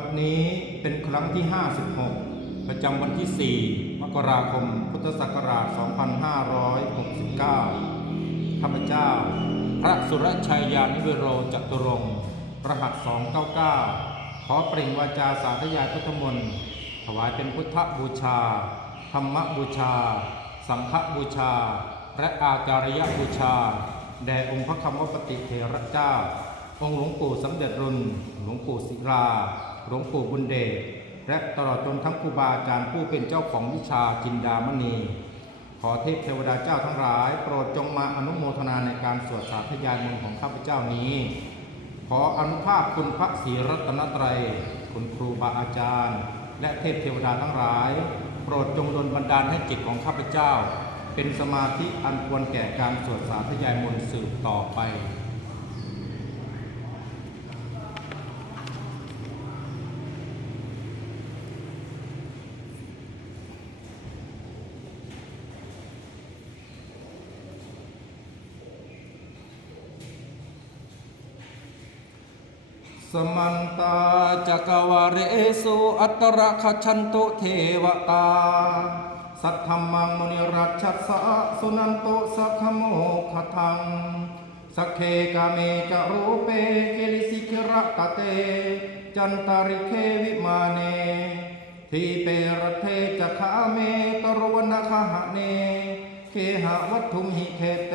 บัดนี้เป็นครั้งที่ 56 ประจำวันที่ 4 มกราคม พุทธศักราช 2569 ข้าพเจ้า พระสุรชัยยานิเวโรจัตุรงรหัส 299 ขอเปล่งวาจาสาธยายพุทธมนต์ถวายเป็นพุทธบูชา ธรรมบูชา สังฆบูชา และอาจารยบูชา แด่องค์พระคำวปฏิเถระเจ้า องค์หลวงปู่สำเด็จรุนหลวงปู่ศิลา หลวงปู่บุญเดชและตลอดจนทั้งครูบาอาจารย์ผู้เป็นเจ้าของวิชาจินดามณี ขอเทพเทวดาเจ้าทั้งหลาย โปรดจงมาอนุโมทนาในการสวดสาธยายมนต์ของข้าพเจ้านี้ ขออนุภาพคุณพระศรีรัตนตรัยคุณครูบาอาจารย์ และเทพเทวดาทั้งหลาย โปรดจงดลบันดาลให้จิตของข้าพเจ้า เป็นสมาธิอันควรแก่การสวดสาธยายมนต์สืบต่อไป สมันตาจักวาเรสุอัตระคชันตุเทวตา สัทธรรมังมุนิรัชชัสสะสุนันโตสัคขโมขทัง สักเคกาเมจะรูเปกิลิสิกระตะเต จันตาริเควิมาเน ทีเปรเทจะขาเมตรวนาคหะเน เคหะวัตถุมหิเทเต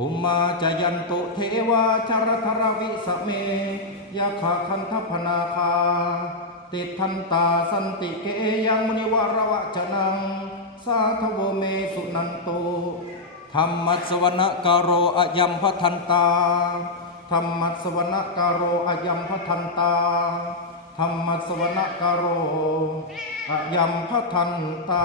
ภูมมาจายันตุเทวาจารธรวิสเมยาขาคันทพนาคา ติทันตาสันติเกยังมุนิวรวะจนัง สาธโวเมสุนันโตธรรมัสวนกาโรอายัมพทันตาธรรมัสวนกาโรอายัมพทันตาธรรมัสวนกาโรอายัมพทันตา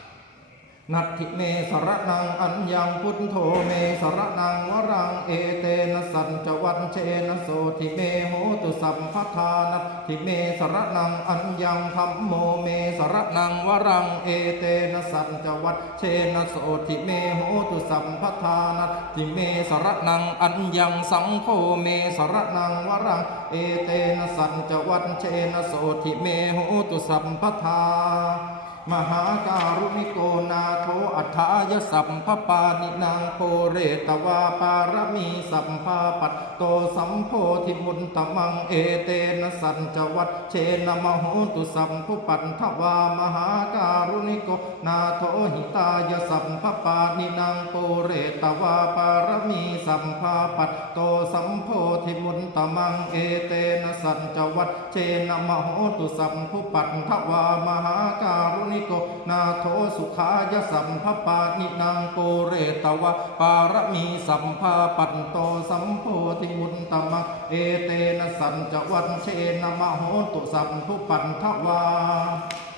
นัตถิเมสรนังอัญญังพุทโธเมสรนังวรังเอเตนะสัญจวัชเชนะโสทิเมโหตุสัมภทานัตถิเมสรนังอัญญังธัมโมเมสรนังวรังเอเตนะสัญจวัชเชนะโสทิเมโหตุสัมภทานัตถิเมสรนังอัญญังสังโฆเมสรนังวรังเอเตนะสัญจวัชเชนะโสทิเมโหตุสัมภทา มหาการุณิโกนาโทอัฏฐายสัมภปานินางโพเรตวาปารมีสัมภาปัตโตสัมโพธิมุนตมังเอเตนะสัญจวัตเชนมโหตุสัมภุปันทวามหาการุณิโกนาโทหิตายสัมภปานินางโพเรตวาปารมีสัมภาปัตโตสัมโพธิมุนตมังเอเตนะสัญจวัตเชนมโหตุสัมภุปันทวามหาการุณิโกนาโทสุขายสัมภปานินางโปเรตวะปารมีสัมภาปันโตสัมโพธิมุนตมังเอเตนะสัญจวัตเชนะมโหตุสัมภุปันทวา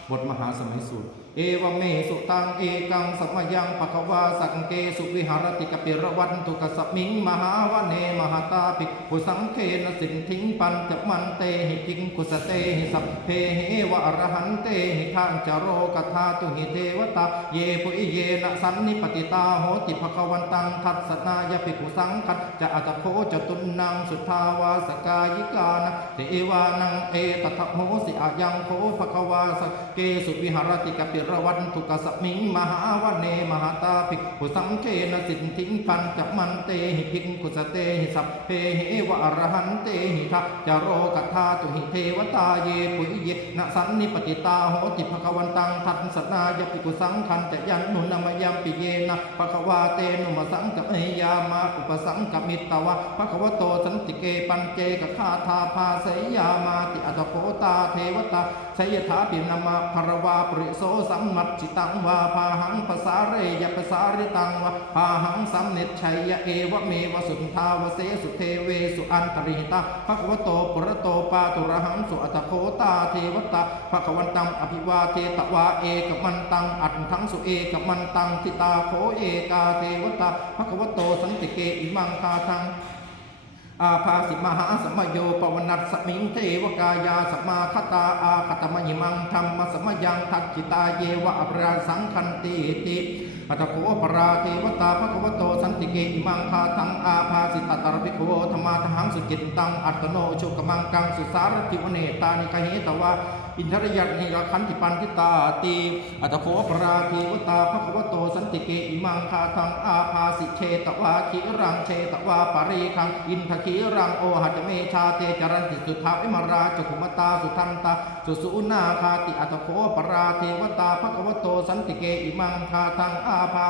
บทมหาสมัยสูตร เอวเมสุตังเอกังสัมยังปะคะวาสังเกสุวิหารติกปิรวันตุกสมิงมหาวเนมหาตาปิกุสังเคนสินทิงปันจมันเตหิจิงกุสเตหิสัพเพเหวะอรหันเตหิทานจโรกธาตุหิเทวตาเยปุอิเยนะสันนิปติตาโหติภคะวันตังทัศนายปิกุสังคัจจะอัตโคจตุนนังสุทธาวาสกายิกานะเทวานังเอตถะโหสิอายังโคภควาสเกสุวิหารติกปิระวันทุกสมิงมหาวเนมหาตาภิกขุสังเคนสินทิงปันจัมันเตหิพิงกุสเตหิสัพเพเหวะอรหันเตหิทัพจโรกัทาตุหิเทวตาเยปุยเยนสันนิปติตาโหติภควันตังทัตสนายปิกุสังคันจะยันนุนามยามปิเยนะภควาเตนุมสังกัมยามาอุปสังกมิตตวะภควโตสันติเกปัญเจกคาทาภาสยยามาติอัตโคตาเทวตาสยถาปินามาภรวาปริโสสมมัจจิตังวาพาหังภาษาเรยภาษาริตังวะพาหังสัมเนตชัยยะเอวะเมวสุนทาวเสสุเทเวสุอันตริหิตาภควโตปุรโตปาตุระหังสุอัตโคตาเทวตาภควันตังอภิวาเทตวาเอกมันตังอัตถังสุเอกมันตังทิตาโคเอกาเทวตาภควโตสันติเกอิมังคาทัง อาภาสิมหาสมโยปวนัสสมิงเทวกายาสมมาคตาอาคตมหิมังธรรมสมยังทักจิตาเยวะอภราสังคันติติอัตโคปราเทวตาภควโตสันติเกอิมังคาทังอาภาสิตตรภิโคธรรมาทหังสุจิตตังอัตโนชุกมังกังสุสารติวเนตานิคเหตวะ อินทรยัตนิรคันติปันทิตาติอัตโคปราเทวตาภควโตสันติเกอิมังคาทังอาภาสิเชตวาคิรังเชตวาปารีคังอินทคีรังโอหัจเมชาเตจรันติสุทาวิมราจกุมตาสุทันตาสุสุนาคาติอัตโคปราเทวตาภควโตสันติเกอิมังคาทังอาภา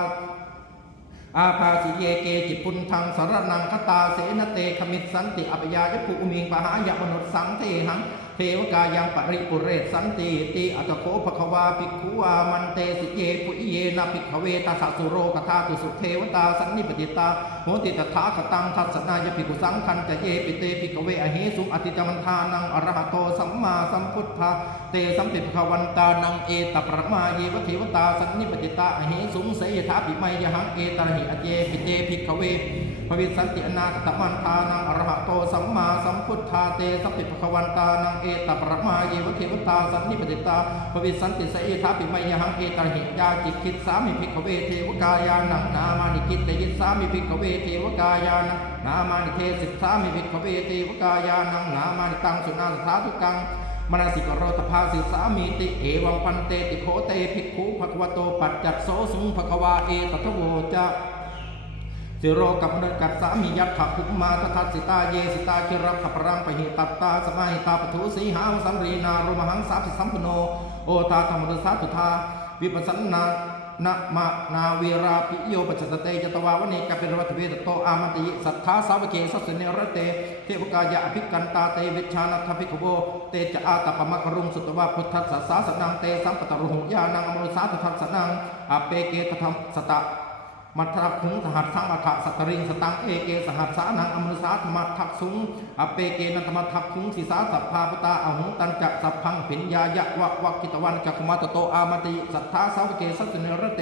อาภาสิเยเกจิปุนทังสารนังคตาเสนเตขมิตสันติอปยายภูมิงปหายมนุษสังเทหัง เทวกายังปริปุเรศสันติติอัตโคภควาภิกขุวามันเตสิเยปุอิเยนะภิกขเวตัสสะสุโรกธาตุสุเทวตาสันนิปติตาโหติตถาคตังทัศนายภิกขุสังคันจะเยปิเตภิกขเวอเหสุอติจมันทานังอรหโตสัมมาสัมพุทธาเตสัมปิภควันตานังเอตปรมาเยวเทวตาสันนิปติตาอเหสุงเสยถาปิไมยหังเอตระหิอเจปิเตภิกขเว ภวิสันติอนาคตมันทานังอรหะโตสัมมาสัมพุทธาเตสัมปิภควันตานังเอตปรมาเยวเทวตาสันนิปติตาภวิสันติเสยถาปิมยหังเอตระหิยาจิตคิดสามิภิกขเวเทวกายานังนามานิกิตเตยิสามิภิกขเวเทวกายานังนามานิเทสิสามิภิกขเวเทวกายานังนามานิตังสุนาสาธุกังมนสิกโรตภาสิสามีติเอวังปันเตติโคเตภิกขุภควโตปัจจัตโสสุงภควาเอตทโวจะ สิโรกับมนุษย์กัดสามียัตถะภุมมาตทัสสิตาเยสิตาคิรับขปรังปหิตัตตาสมาหิตาปทุสีหาสัมรีนารุมหังสาภิสัมปโนโอตาธรรมรสาตุธาวิปัสสนานะมะนาเวราปิโยปัจจตเตจตวาวเนกเปิรวัตเวตโตอามันติสัทธาสาวเกสัสเนรเตเทวกายะอภิกันตาเตวิชานัทภิกขโวเตจะอาตปมกรุงสุตวะพุทธัสสะสาสนังเตสัมปตรุหงยานังอมรุสาตุทัสสนังอเปเกตธรรมสตะ มัทรคุงสหัสสังอัฏฐสัตริงสตังเอเกสหัสสานังอมรสาธรรมทักสุงอเปเกนันธรรมทักคุงสีสาสัพพาปตาอหุงตันจักสัพพังผินยายะวะวะกิตวันจักขมาตโตอามติสัทธาสาวเกสัสเนรเต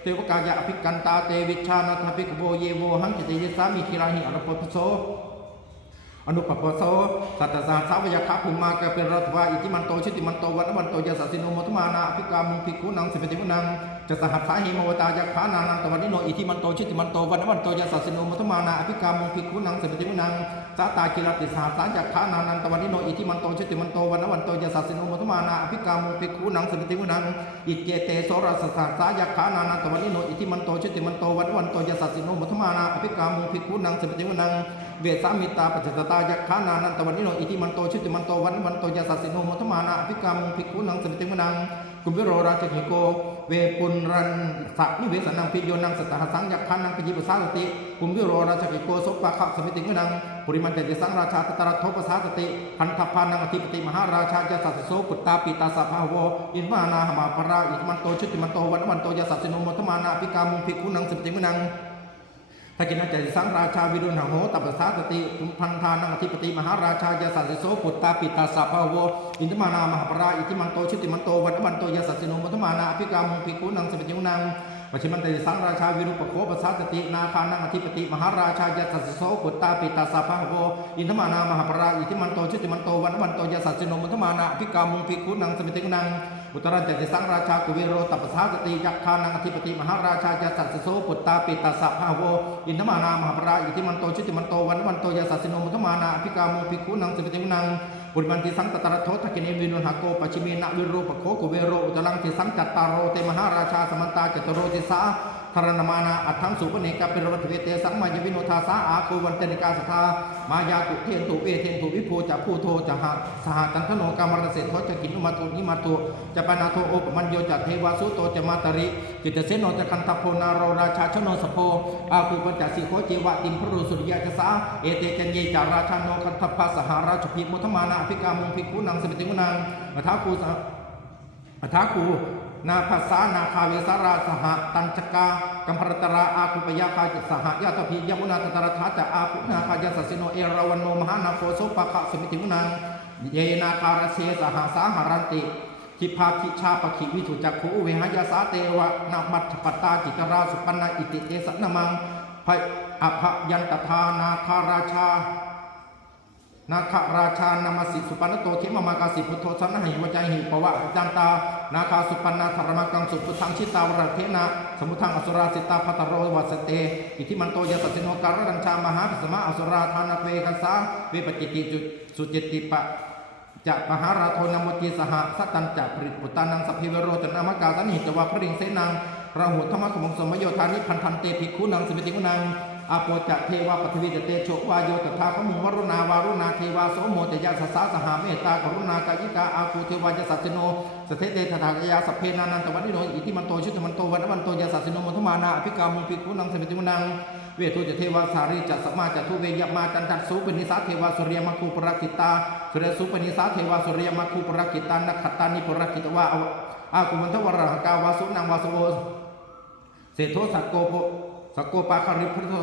เทวกายะอภิกันตาเตวิชานัทภิกโวเยโวหังจิตเยสามิคิราหิอรปปโสอนุปปโสสัตตสาสาวยคภูมากะเป็นรัตวาอิติมันโตชิติมันโตวันวันโตยาสสินโมทมานาอภิกามุภิกขุนังสิบติมุนังจะสหัสสาหิมวตายะขานานังตวันนิโนอิติมันโตชิติมันโตวันวันโตยาสัสนโมทมานาอภิกามุภิกขุนังสิติมุนังสาตาคิรติสหัสสายะขานานังตวันนิโนอิติมันโตชิติมันโตวันวันโตยาสัสนโมทมานาอภิกามุภิกขุนังสิติมุนังอิเจเตโสรสสัสสายะขานานังตวันนิโนอิติมันโตชิติมันโตวันวันโตยาสัสนโมทมานาอภิกามุภิกขุนังสิติมุนังเวสามิตาปัจจตตายักขานานันตวันนิโนอิติมันโตชุติมันโตวันวันโตยาสัสสิโนมัทมานาอภิกรรมภิกขุนังสมิติมนัง กุมพิโรราชกิโก เวปุนรันสักนิเวสนังพิโยนังสตหสังยักขานังปิยิปสาสติกุมพิโรราชกิโกสปปะขะสมิติมนังปุริมันเจติสังราชาตตระทโทปสาสติพันธพานังอธิปติมหาราชาจะสัสโสปุตตาปิตาสัพพะโวอินวานาหมาปราอิมันโตชุติมันโตวันวันโตยาสัสสิโนมัทมานาภิกรรมภิกขุนังสมิติมนัง ทกินัจสังราชาวิรุณหโหตัปสาสติทุมพันธานังอธิปติมหาราชายาสัสสโสปุตตาปิตาสัพพะโวอินทมานามหาปราอิทิมันโตชิติมันโตวันวันโตยาสัสสิโนมัทมานาอภิกรรมภิกขุนังสมิจิวนังปชิมันเตสังราชาวิรุปโคปสาสตินาคานังอธิปติมหาราชายาสัสสโสปุตตาปิตาสัพพะโวอินทมานามหาปราอิทิมันโตชิติมันโตวันวันโตยาสัสสิโนมัทมานาอภิกรรมภิกขุนังสมิจิวนัง อุตรันจติสังราชากุเวโรตัปสาสติยักขานังอธิปติมหาราชายาสัสสโสปุตตาปิตาสัพพะโวอินทมานามหาปราอิทิมันโตชิติมันโตวันวันโตยาสัสสิโนมุทมานาอภิกาโมภิกขุนังสิปติมุนังปุริมันติสังตตระโททักินีวินุหะโกปัชิมีนาวิโรปโคกุเวโรอุตรังติสังจัตตารโรเตมหาราชาสมันตาจตโรติสา ธารณมานาอัตถังสุปเนกาปิรวัตเวเตสังมายวิโนทาสาอาโกวันเตนิกาสทามายาตุเทนตุเอเทนตุวิโพจะพูโทจะหะสหจันทโนกามรเสทจะกินุมาตุนิมาตุจะปนาโทโอปมัญโยจะเทวาสุโตจะมาตริกิตเสโนจะคันทโพนาโรราชาชโนสโพอาคูปัญจสิโคเจวะติมพรุสุริยะจะสาเอเตจันเยจาราชาโนคันทพาสหาราชพิมุทมานาอภิกามุงภิกขุนังสมิติมุนังมัทาคูสอัฐาคู นาภาษานาคาเวสาราสหตัญจกากัมพรตราอาคุปยาคาจิสหยาตพียมุนาตตรทัจจะอาภุนาคายาสสิโนเอราวันโนมหานาโคโสปะคะสมิติมุนังเยนาคารเสสหสาหารันติทิพาทิชาปขิวิถุจักขูเวหายาสาเตวะนามัตถปตตาจิตราสุปันนาอิติเตสะนามังพอภยันตทานาคาราชา นาคราชานามาสิสุปันโตเขมมากาสิพุทโธสันหิวใจหิปวะจันตา นาคาสุปันนาธรรมกังสุพุทธังชิตาวรเทนะ สมุทังอสุราสิตาพัตโรวัสเต อิทิมันโตยสัสสิโนการรัญชามหาปิสมะอสุราธานาเวคัสสาเวปจิติจุสุจิตติปะจะมหาราโทนามติสหสัตตันจะปริปุตานังสัพพิเวโรจนามกาสันหิตวะพระริงเสนังราหุธรรมขมงสมโยธานิพันธันเตภิกขุนังสิมิติมุนัง อาโปจะเทวาปฐวีจเตโชวาโยตถาขมุวรุณาวารุณาเทวาโสโมเตยะสสาสหาเมตตากรุณากายิกาอาคูเทวายสัสสโนสเทเตถาคยาสพเพนานันตวันนิโนอิติมันโตชุติมันโตวันวันโตยาสัสสโนมัทมานาอภิกามุภิกขุนังสมิติมุนังเวทุจะเทวาสารีจัสมาจัตุเวยมาจันทัสุปนิสาเทวาสุริยมคูปรกิตาสุริยสุปนิสาเทวาสุริยมคูปรกิตานักขตานิปรกิตวาอากุมันทวรหกาวาสุนังวาสุโวเศโทสักโกโปสักโกปาคาริพุทโธ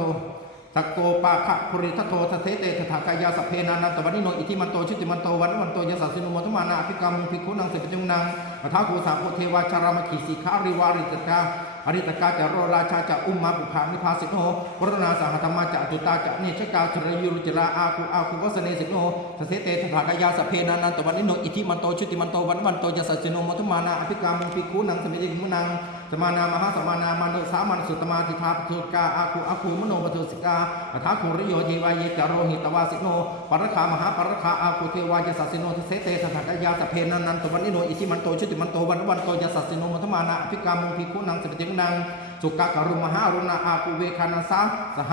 สักโกปาคะภริทัตโตสเทเตถาคายาสเพนานันตวันิโนอิทิมันโตชุติมันโตวันวันโตยสัสสินุโมทมานาภิกามุภิกขุนังสิปจุงนังปทาคูสาโพเทวาชารามขีสีขาริวาริตกาอริตกาจะโรราชาจะอุมมาปุภานิพาสิโนวรณาสหธรรมาจะจุตาจะเนชกาชรยุรุจราอาคุอาคุวัสเนสิโนทเสเตถาคายาสเพนานันตวันนิโนอิทิมันโตชุติมันโตวันวันโตยสัสสิโมทุมานาอภิกามุภิกขุนังสมิติมุนัง สมานามหาสมานามานุสามันสุตมาติทาปทุกาอาคุอาคุมโนปทุสิกาอัฐาคุริโยเทวายเยจโรหิตวาสิโนปรคามหาปรคาอาคุเทวายสัสสิโนทเสเตถาคายาสเพนานันตวันนิโนอิทิมันโตชุติมันโตวันวันโตยสัสสิโนมัทมานาอภิกามุภิกุนังสมิติมุนังสุกะกรุมหารุณาอาคุเวคานาสาสห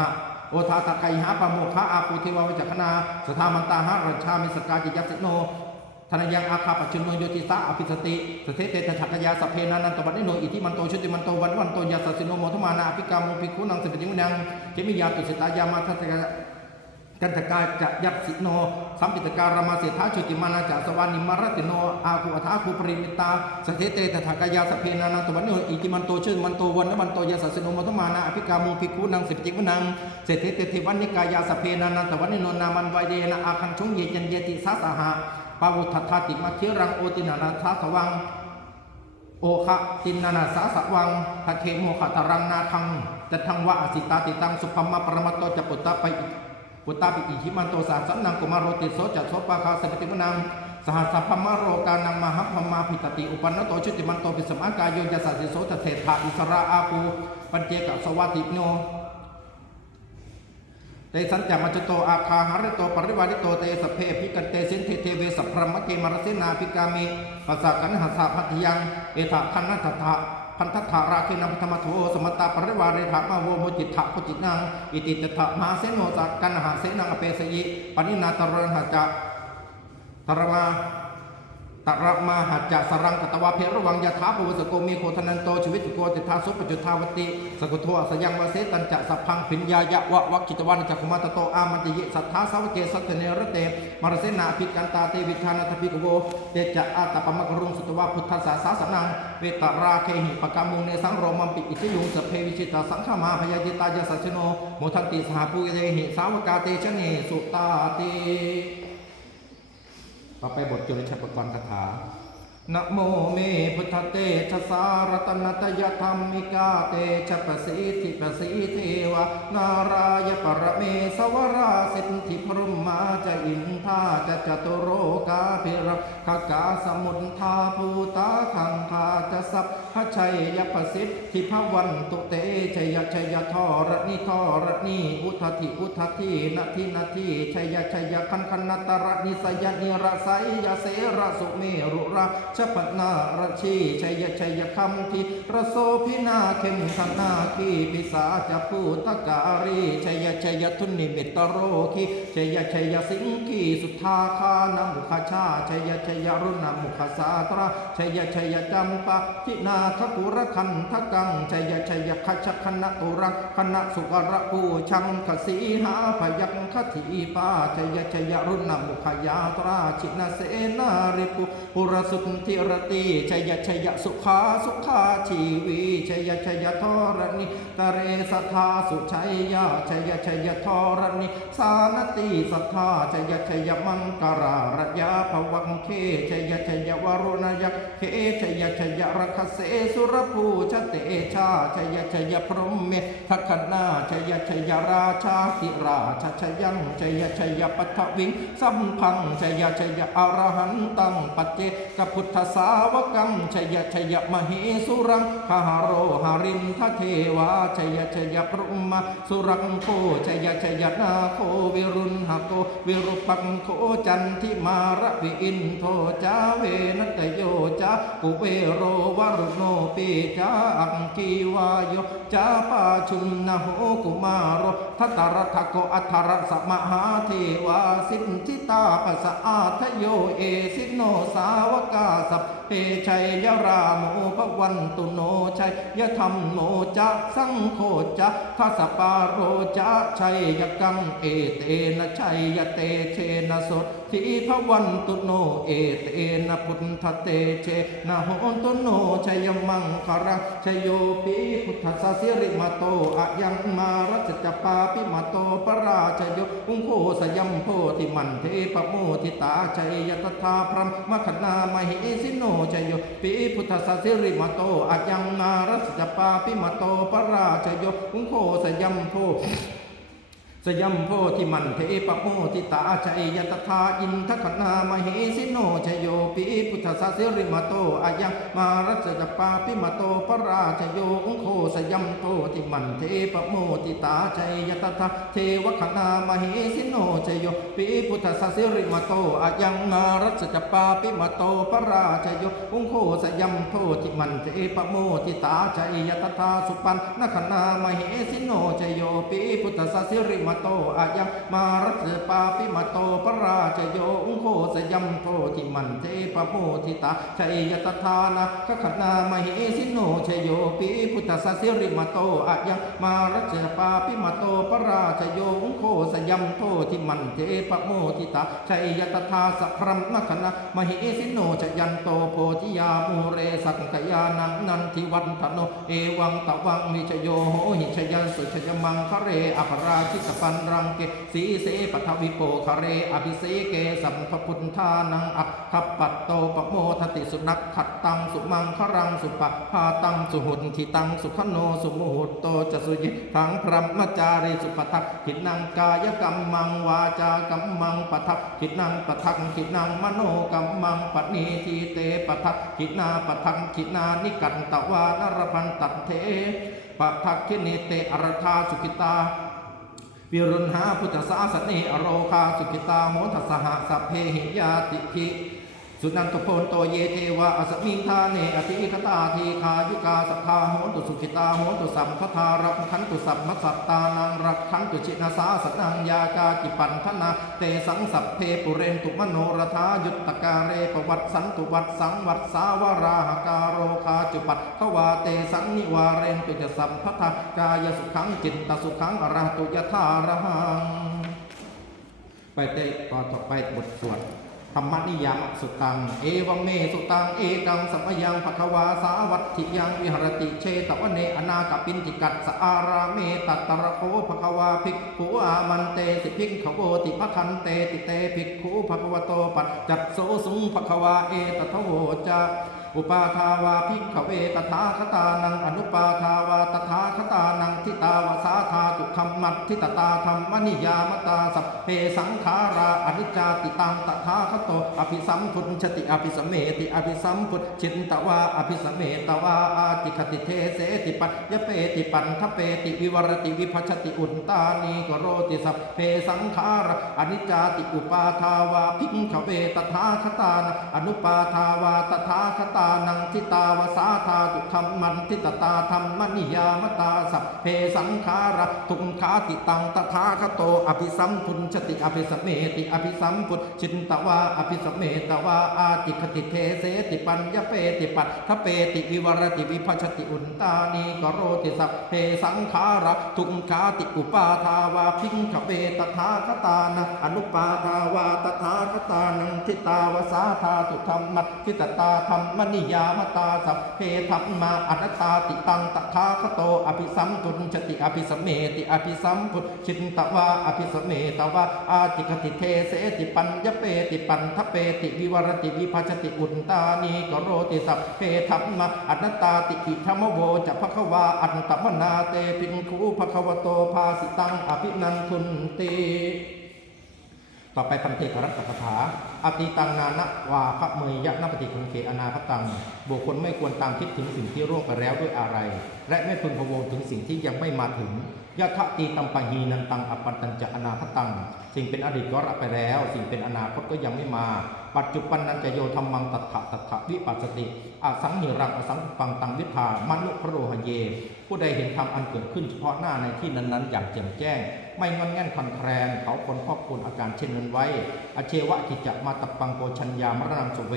โอทาตะไกหาปโมคะอาคุเทวาวิจักขณาสถามันตาหารัชามิสกาจิยัสิโน ธนยังอาคาปัจจุโนโยติสาอภิสติสเทเตถะฉักยาสเพนานันตบันนิโนอิทิมันโตชุติมันโตวันวันโตยาสสิโนโมทมานาอภิกามุภิกขุนังสิปจิมุนังเจมิยาตุสิตายามาทัตตะกันตกาจะยัตสิโนสัมปิตการามาเสธาชุติมานาจาสวานิมารติโนอาคูอัฐาคูปริมิตาสเทเตถากยาสเพนานาตวันนิโนอิติมันโตชื่อมันโตวันวันโตยาสัสโนมัทมานาอภิกามุภิกขุนังสิบจิวนังเศรษฐเตเทวันนิกายาสเพนานาตวันนิโนนามันไวเดนะอาคันชงเยจันเยติสาสหะ ปาวุทัตถาติมาเทรังโอตินานาทาสวัง โอคะตินนานาสาสวังทะเคโมขะตรังนาคังจะทังวะอสิตาติตังสุภมะปรมัตโตจะปุตตะไปอิปุตตะปิอิหิมันโตสาสันนังกุมารโรติโสจัสโสปะคาสติมนังสหัสพมะโรกานังมหพมาพิตติอุปนโตชุติมันโตปิสมากายโยยสัสสิโสตเถถาอิสระอาคูปัญเจกสวัติโน เตสัญจมัจจโตอาคาหารโตปริวาริโตเตสพเพพิกันเตสินเทเทเวสพรมเกมารเสนาภิกามิปัสสะกันหัสสะพัทยังเอถะคันนัตถะพันธถาราคินัมธรรมโทสมตตาปริวาเรถะมาโวโมจิตถะพุจิตนังอิติตถะมาเสโนจักกันหาเสนังอเปสยิปนินาตรณหจะตรมา ตระมาหัจจะสรังกตวาเพระวังยะถาภูวสโกมีโคทนันโตชีวิตโกติทาสุปจุทาวติสกุทอสยังวเสตันจะสัพพังพิญญายะวะวักิตวันจักขุมาตโตอามันติยสัทธาสาวเกสัตเนรเตมารเสนาภิกันตาเตวิชานาทภิกโวเตจะอาตปมกรุงสุตวะพุทธสาสาสนังเวตราเคหิปกามุงเนสังโรมัมปิอิทิยุงสเพวิชิตาสังฆมาพยาจิตายสัชโนโมทันติสหภูเตหิสาวกาเตชะเนสุตาติ ต่อไปบทจุลชัปกรณ์คาถา นะโมเมพุทธเตชะสารตนตยธรรมิกาเตชะปะสีทิปะสีเทวะนารายปรเมสวราสิทธิพรหมาจะอินทาจะจตุโรกาภิรขกาสมุนทาภูตาคังคาจะสัพพชัยยปสิทธิพวันตุเตชยชยทอรนิทอรณีอุทธิอุทธินาทินาทิชยชยคันคันนตรนิสยนิรไสยเสระสุเมรุราชพนารชีชัยชัยคัมทิระโสพินาเข้มขนาคีปิสาจะพูตการีชัยชัยทุนิเมตโรคีชัยชัยสิงคีสุทธาคานามุขชาชัยชัยรุณมุขสาตราชัยชัยจำปะทินาทกุรคันทกังชัยชัยขชคณะตุรังคณะสุกระปูชังคสีหาพยัคฆทีปาชัยชัยรุณมุขยาตราชินาเสนาริปุปุรสุทธิรติชยชยสุขาสุขาชีวีชยชยทรณิตเรสัทธาสุชัยยาชยชยทรณิสานติสัทธาชยชยมังกรารยาภวังเคชยชยวรุณยเคชยชยรคเสสุรภูชเตชาชยชยพรหมเมทัคคนาชยชยราชาติราชชยังชยชยปัทวิงสัมพังชยชยอรหันตังปัจเจกพุทธทสาวกังชยชยมเหสุรังคหโรหารินทเทวาชยชยพรหมสุรังโคชยชยนาโควิรุณหโกวิรุปังโคจันทิมาระวิอินโทจาเวนัตโยจาปุเวโรวรุโนปีจาอังกีวายโยจาปาชุนนโหกุมารโรทัตตรทโกอัทรสมหาเทวาสินทิตาปสะอาทโยเอสิโนสาวกาสัพเพชัยยราโมภวันตุโนชัยยธรรมโมจะสังโฆจะทัสปาโรจะชัยยกังเอเตนะชัยยเตเชนะสดทีพวันตุโนเอเตนะพุทธเตเชนะโหตุโนชัยมังคารังชยโยปิพุทธสสิริมาโตอะยังมารัจจปาปิมาโตปราชโยอุงโคสยัมโพธิมันเทปโมทิตาชัยยตถาพรหมคณามหิสิโนชยโยปิพุทธสสิริมาโตอะยังนารัจจปาปิมาโตปราชโยอุงโคสยัมโพ สยัมโพธิมันเทปโมทิตาชัยยตถาอินทคณามเหสิโนชโยปิพุทธสสิริมาโตอายังมารัจจปาปิมาโตปราชโยองโคสยัมโพธิมันเทปโมทิตาชัยยตถาเทวคณามเหสิโนชโยปิพุทธสสิริมาโตอายังมารัจจปาปิมาโตปราชโยองโคสยัมโพธิมันเทปโมทิตาชัยยตถาสุปันนคณามเหสิโนชโยปิพุทธสสิริมาโตอายังมารัสปาปิมาโตปราชโยอุงโคสยัมโพธิมันเทปโมทิตาชัยยตถานะขขณามเหสิโนชโยปิพุทธสสิริมาโตอายังมารัสปาปิมาโตปราชโยอุงโคสยัมโพธิมันเทปโมทิตาชัยยตถาสัพรมนคณะมเหสิโนชยันโตโพธิยามูเรสังกยานังนันทิวันทโนเอวังตะวังมิชโยโหหิชยันสุชยมังคะเรอภราชิตปันรังเกสีเสปทวิโปคเรอภิเสเกสัมภพุทธานังอัปคัปปัตโตปโมทติสุนักขัดตังสุมังครังสุปะพาตังสุหุนทิตังสุขโนสุโมหุโตจสุยิทังพรหมจารีสุปทักขินังกายกรรมังวาจากรรมังปทักขินังปทักขินังมโนกรรมังปณีทีเตปทักขินาปทังขินานิกันตวานรพันตัตเทปทักขิเนเตอรธาสุกิตา วิรุณหาพุทธศาสเนอโรคาสุกิตาโหทัสสหสัพเพหิยาติภิ สุนันตโพนโตเยเทวะอสมิงทาเนอธิคตาทีคายุกาสัทธาโหตุสุขิตาโหตุสัมพทารักขันตุสัมมัสสัตตานังรักขันตุชินาสาสนังยากาจิปันธนาเตสังสัพเพปุเรนตุมโนรธายุตตการเรปวัตสันตุวัตสังวัตสาวราหกาโรคาจุปัตขวาเตสังนิวาเรนตุจะสัมพทากายสุขังจิตตสุขังอรหตุยธารหังไปเตะต่อต่อไปบทสวด ธรรมนิยามสุตัง เอวังเมสุตัง เอกังสัมยังภควาสาวัตถิยังวิหรติเชตวเนอนาคปินติกัสสอาราเมตัตตระโคภควาภิกขุอามันเตติภิกขโวติพัทันเตติเตภิกขุภควโตปัจจัตโสสุงภควาเอตทโวจา อุปาทาวาภิกขเวตถาคตานังอนุปาทาวาตถาคตานังทิตาวาสาธาตุธรรมัตทิตตาธรรมนิยามตาสัพเพสังขาราอนิจจาติตังตถาคโตอภิสัมพุทธติอภิสมเมติอภิสัมพุทธชินตวาอภิสมเมตวาอาติคติเทเสติปัจยเปติปันทเปติวิวรติวิพัชติอุนตานีกโรติสัพเพสังขาราอนิจจาติอุปาทาวาภิกขเวตถาคตานังอนุปาทาวาตถาคตานังทิตาวสาธาตุธรรมันทิตตาธรรมนิยามตาสัพเพสังขาระทุกขาติตังตถาคโตอภิสัมพุนชติอภิสมเมติอภิสัมพุทธชินตวาอภิสมเมตวาอาติคติเทเสติปัญญเปติปัตทเปติวิวรติวิพัชติอุนตานีกโรติสัพเพสังขาระทุกขาติอุปาทาวาพิงขเวตถาคตานังอนุปาทาวาตถาคตานังทิตาวสาธาตุธรรมัตทิตตาธรรมนินิยามตาสัพเพธรรมาอนัตตาติตังตถาคโตอภิสัมตุนชติอภิสัมเมติอภิสัมพุชินตวาอภิสัมเมตวาอาติกติเทเสติปัญญเปติปันทเปติวิวรติวิภัชติอุนตานีกโรติสัพเพธรรมาอนัตตาติอิธรรมโวจะภควาอันตมนาเตปินคูภควโตภาสิตังอภินันทุนติ ต่อไปพันเทกรัตถาอติตังนานะวาพระเมยยะนปฏิคังเขอนาคตัง บุคคลไม่ควรตามคิดถึงสิ่งที่ร่วงไปแล้วด้วยอะไร และไม่พึงพะวงถึงสิ่งที่ยังไม่มาถึงยะทะตีตัมปะหีนันตังอปันตัญจะอนาคตัง สิ่งเป็นอดีตก็รับไปแล้ว สิ่งเป็นอนาคตก็ยังไม่มา ปัจจุบันนันจะโยธรรมังตัทธะตัทธะวิปัสสติอสังหิรังอสังปังตังวิภามนุพระโรหเย ผู้ใดเห็นธรรมอันเกิดขึ้นเฉพาะหน้าในที่นั้นๆ อย่างแจ่มแจ้ง ไม่งอนแง่นคลอนแคลนเขาคนครอบครัวอาการเช่นนั้นไว้ อเชวะกิจจะมาตับปังโกชัญญามรณังสเว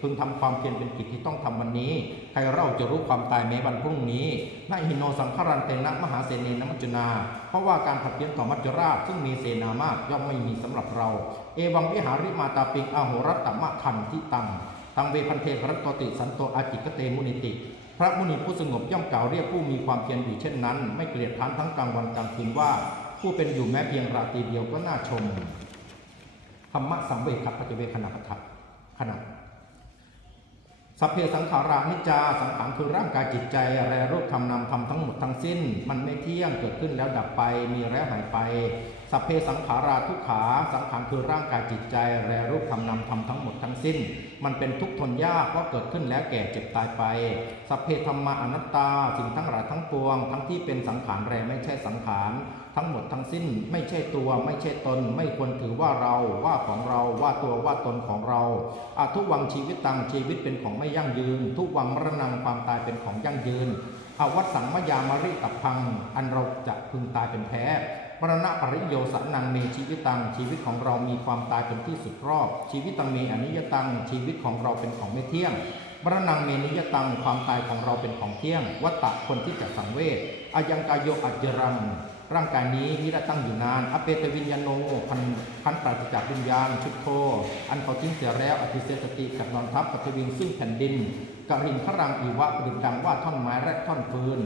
พึงทำความเพียรเป็นกิจที่ต้องทำวันนี้ ใครเราจะรู้ความตายแม้วันพรุ่งนี้นาหินโนสังฆรันเตนะมหาเสนีนมัจจุนา เพราะว่าการผัดเพี้ยนต่อมัจจุราชซึ่งมีเสนามากย่อมไม่มีสำหรับเรา เอวังวิหาริมาตาปิงอโหรัตตมะทันทิตังตังเวพันเทพรตตติสันโตอาจิกเตมุนิติพระมุนีผู้สงบย่อมกล่าวเรียกผู้มีความเพียรอยู่เช่นนั้น ไม่เกลียดค้านทั้งกลางวันกลางคืนว่า ผู้เป็นอยู่แม้เพียงราตรีเดียวก็น่าชมธรรมะสัมเวคัปัจเจเวขณะปัฏฐะขณะสัพเพสังขารานิจาสังขารคือร่างกายจิตใจแรรูปทำนามทำทั้งหมดทั้งสิ้น มันไม่เที่ยงเกิดขึ้นแล้วดับไป มีแล้วหายไป สัพเพสังขาราทุกขา สังขารคือร่างกายจิตใจ แรรูปธรรมนามธรรมทั้งหมดทั้งสิ้น มันเป็นทุกทนยากเพราะเกิดขึ้นแล้วแก่เจ็บตายไป สัพเพธรรมาอนัตตา สิ่งทั้งหลายทั้งปวง ทั้งที่เป็นสังขารแรไม่ใช่สังขาร ทั้งหมดทั้งสิ้น ไม่ใช่ตัวไม่ใช่ตน ไม่ควรถือว่าเราว่าของเราว่าตัวว่าตนของเราอาทุกวังชีวิตตังชีวิตเป็นของไม่ยั่งยืน ทุกวังมรณงความตายเป็นของยั่งยืนอาวัตสังมยามริตับพัง อันเราจะพึงตายเป็นแพ้ มรณะปริโยสนังเมชีวิตตัง ชีวิตของเรามีความตายเป็นที่สุดรอบ ชีวิตตังเมอนิยตัง ชีวิตของเราเป็นของไม่เที่ยงมรณังเมนิยตัง ความตายของเราเป็นของเที่ยง วัตตะคนที่จะสังเวชอายังกายโยอัจจรังร่างกายนี้มิได้ตั้งอยู่นาน อเปตวิญญาโนพันพันปราศจากวิญญาณ ชุดโทอันเขาทิ้งเสียแล้วอธิเสสติกับนอนทับปัทวิงซึ่งแผ่นดินกรินพระรังอีวะดุดดังว่าท่อนไม้และท่อนฟืน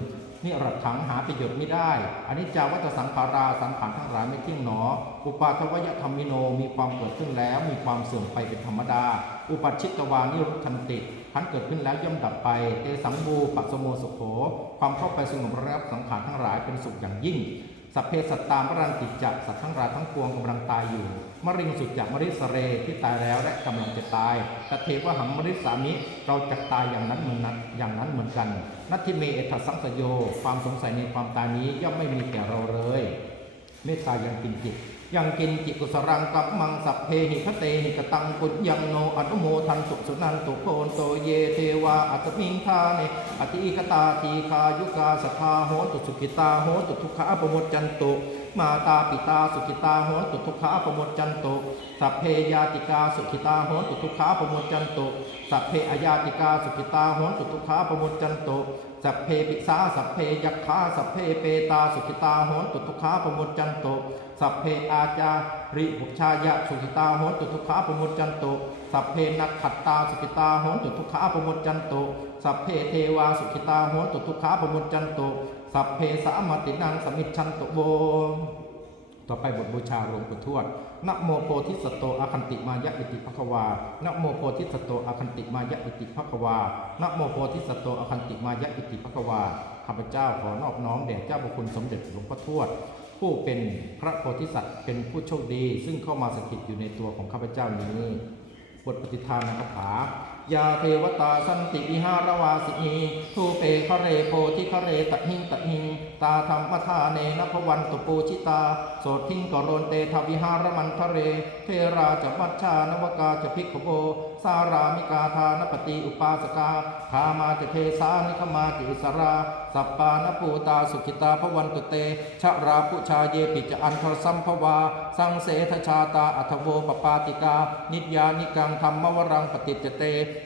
นี่รัดถังหาประโยชน์ไม่ได้อนิจจาวัตสังขาราสังขารทั้งหลายไม่เที่ยงหนอ อุปาทวยธรรมิโนมีความเกิดขึ้นแล้วมีความเสื่อมไปเป็นธรรมดา อุปัชิตวานิรุตทันติพันเกิดขึ้นแล้วย่อมดับไป เตสังบูปัสโมสุโข ความเข้าไปสงบระงับสังขารทั้งหลายเป็นสุขอย่างยิ่งสัพเพสัตตามรันติจักสัตว์ทั้งหลายทั้งปวงกำลังตายอยู่ มริงสุดจากมริสเรที่ตายแล้วและกำลังจะตายตเทวหัมมริสามิเราจะตายอย่างนั้นเหมือนนั้นอย่างนั้นเหมือนกัน นัตทิเมเอทัสังสโย ความสงสัยในความตายนี้ย่อมไม่มีแก่เราเลย เมตตายังปินจิต ยังกินจิตกุสรังกับมังสัพเพหิคเตหิกตังปุญญังโนอนุโมทันสุสุนันตุโพนโตเยเทวาอัตมิงทาเนอติกตาทีคายุกาสภาโหตุสุขิตาโหตุทุกขาปโมจจันตุมาตาปิตาสุขิตาโหตุทุกขาปโมจจันตุสัพเพยาติกาสุขิตาโหตุทุกขาปโมจจันตุสัพเพอยาติกาสุขิตาโหตุทุกขาปโมจจันตุสัพเพปิสาสัพเพยักขาสัพเพเปตาสุขิตาโหตุทุกขาปโมจันตุ สัพเพอาจาริบุชายะสุขิตาโหตุทุกขาปโมจจันโตสัพเพนักขัตตาสุขิตาโหตุทุกขาปโมจจันโตสัพเพเทวาสุขิตาโหตุทุกขาปโมจจันโตสัพเพสามตินังสมิจฉันตุโวต่อไปบทบูชาหลวงปู่ทวดนะโมโพธิสตโตอาคันติมายะอิติภควานะโมโพธิสตโตอาคันติมายะอิติภควานะโมโพธิสตโตอาคันติมายะอิติภควาข้าพเจ้าขอนอบน้อมแด่เจ้าพระคุณสมเด็จหลวงพ่อทวด ผู้เป็นพระโพธิสัตว์เป็นผู้โชคดี ซึ่งเข้ามาสถิตอยู่ในตัวของข้าพเจ้านี้ บทปฏิทานนะครับผายาเทวตาสันติวิหารวาสินีทูเปคะเรโพธิคะเรตหิงตหิง ตาธรรมทาเนนภวันตุปูชิตา โสทิงกโรนเตทวิหารมันทะเร เทราจะมัชชานวกาจะพิกขโบ สารามิกาทานปฏิอุปาสกาคามาจะเทสานิขมาติสราสัปปานปูตาสุขิตาพวันตุเต ชราพุชาเยปิจอันทสัมภวา สังเสทชาตาอัทโวปปาติกา นิยานิกังธรรมวรังปฏิจเต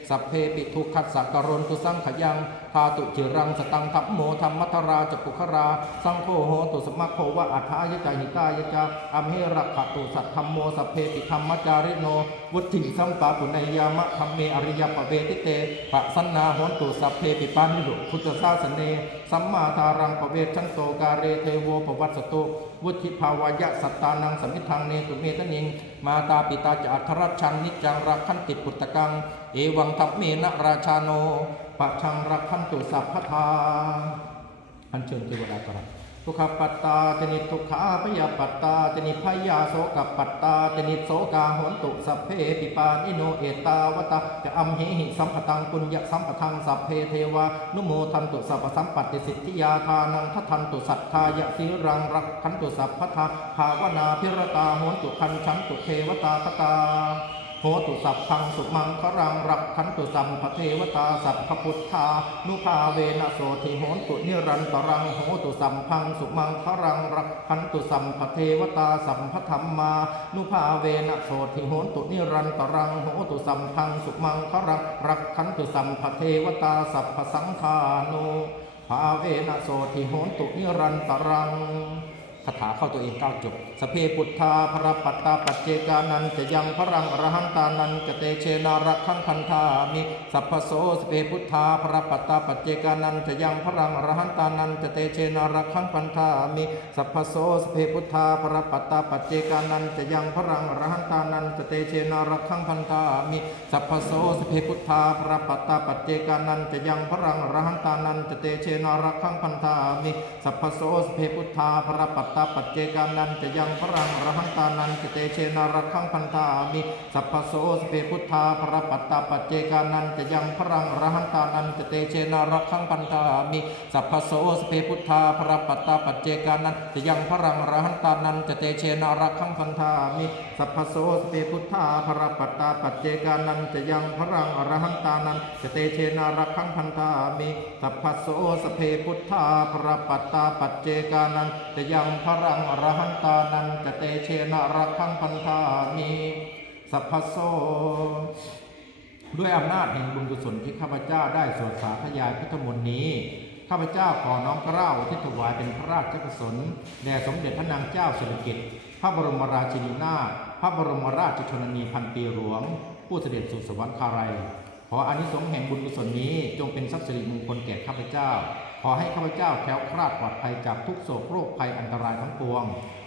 สัพเพปิทุกขัสสะกรณตุสังขยังาตุจิรังสตังทัพโมธรรมัทราจปุครา สังโฆโหตุสมะโควะอัฏฐายจาหิตายจาอัมเหรักขตุสัทธรรมโมสัเพติธรรมจาริโน วุฒิสัมปาปุณยามะธรรมเมอริยปเวติเตปะสันนาโหนตุสัพเพปิปานิโรพุทธศาสเน สัมมาทารังปเวชันโตกาเรเทโวปวัสสตุวุฒิภาวายะสัตตานังสมิทังเนตุเมตนิงมาตาปิตาจะอัทรชันนิจจังรักขันติปุตตะกัง เอวังทัพเมนะราชาโน ปะชังรักขันตุสัพพทาอัญเชิญเทวดากราบทุกขปัตตาจนิทุกขาพยาปัตตาจนิพยาโสกปัตตาจนิโสกาหนตุสัพเพปิปานิโนเอตาวตาจะอัมเหหิสัมปตังปุญญสัมปทังสัพเพเทวานุโมทันตุสัพพสัมปติสิทธิยาทานังทัทันตุสัทธายะสิรังรักขันตุสัพพทาภาวนาพิรตาหนตุคันชันตุเทวตาคตา โหตุสัพพังสุมังครังรักขันตุสัมพเทวตาสัพพพุทธานุภาเวนะโสทิโหนตุนิรันตรังโหตุสัมพังสุมังครังรักขันตุสัมพเทวตาสัมพธรรมา นุภาเวนะโสทิโหนตุนิรันตรังโหตุสัมพังสุมังครังรักขันตุสัมพเทวตาสัพพสังฆานุภาเวนะโสทิโหนตุนิรันตรัง คาถาเข้าตัวเองเก้าจบ สเพพุทธาพระปัตตาปัจเจกานันจะยังพรังอรหันตานันจะเตเชนารักขังพันธามิสัพพโสสเพพุทธาพระปัตตาปัจเจกานันจะยังพรังอรหันตานันจะเตเชนารักขังพันธามิสัพพโสสเพพุทธาพระปัตตาปัจเจกานันจะยังพรังอรหันตานันจะเตเชนารักขังพันธามิสัพพโสสเพพุทธาพระปัตตาปัจเจกานันจะยังพรังอรหันตานันจะเตเชนารักขังพันธามิสัพพโสสเพพุทธาพระปัตตาปัจเจกานันจะยังพรังอรหันตานันจะเตเชนารักขังพันธามิสัพพโสสเพพุทธาพระปัตตาปัจเจกานันจะยังพรังอรหันตานันจะเตเชนารักขังพันธามิสัพพโสสเพพุทธาพระปัตตาปัจเจกานันจะยังพรังอรหันตานันจะเตเชนารักขังพันธามิสัพพโสสเพพุทธาพระปัตตาปัจเจกานันจะยังพรังอรหันตานันจะเตเชนารักขังพันธามิสัพพโสสเพพุทธาพระปัตตาปัจเจกานันจะยังพรังอรหันตานันจะเตเชนารักขังพันธามิสัพพโสด้วยอำนาจแห่งบุญกุศลที่ข้าพเจ้าได้สวดสาธยายพุทธมนต์นี้ข้าพเจ้าขอน้อมเกล้าที่ถวายเป็นพระราชกุศลแด่สมเด็จพระนางเจ้าสิริกิติ์พระบรมราชินีนาถพระบรมราชชนนีพันปีหลวง ผู้เสด็จสู่สวรรคาลัยขออานิสงส์แห่งบุญกุศลนี้จงเป็นทรัพย์สิริมงคลแก่ข้าพเจ้า ขอให้ข้าพเจ้าแคล้วคลาดปลอดภัยจากทุกโศกโรคภัยอันตรายทั้งปวง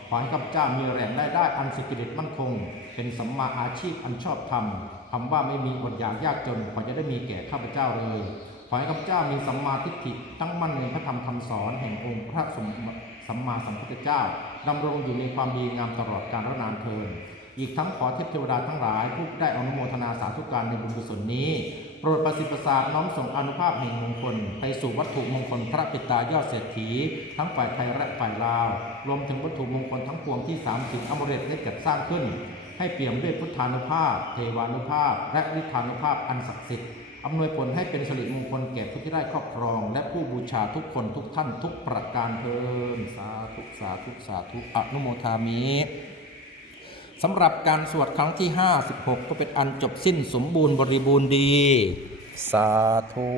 ขอให้ข้าพเจ้ามีแรงได้ได้อันสุจริตมั่นคง เป็นสัมมาอาชีพอันชอบธรรมคำว่าไม่มีอดอยากยากจนขอจะได้มีแก่ข้าพเจ้าเลย ขอให้ข้าพเจ้ามีสัมมาทิฏฐิตั้งมั่นในพระธรรมคำสอนแห่งองค์พระสมสัมมาสัมพุทธเจ้าดำรงอยู่ในความดีงามตลอดกาลนานเทินอีกทั้งขอเทพเทวดาทั้งหลายผู้ได้อนุโมทนาสาธุการในบุญกุศลนี้ โปรดประสิทธิ์ประสาทน้อมส่งอนุภาพแห่งมงคล ไปสู่วัตถุมงคลพระปิตายอดเศรษฐี ทั้งฝ่ายไทยและฝ่ายลาว รวมถึงวัตถุมงคลทั้งปวงที่สามสิบอมฤตได้จัดสร้างขึ้น ให้เปี่ยมด้วยพุทธานุภาพ เทวานุภาพ และฤทธานุภาพอันศักดิ์สิทธิ์อำนวยผลให้เป็นสิริมงคลแก่ผู้ที่ได้ครอบครอง และผู้บูชาทุกคนทุกท่านทุกประการเทินสาธุสาธุสาธุอนุโมทามิ สำหรับการสวดครั้งที่ 56 ก็เป็นอันจบสิ้นสมบูรณ์บริบูรณ์ดี สาธุ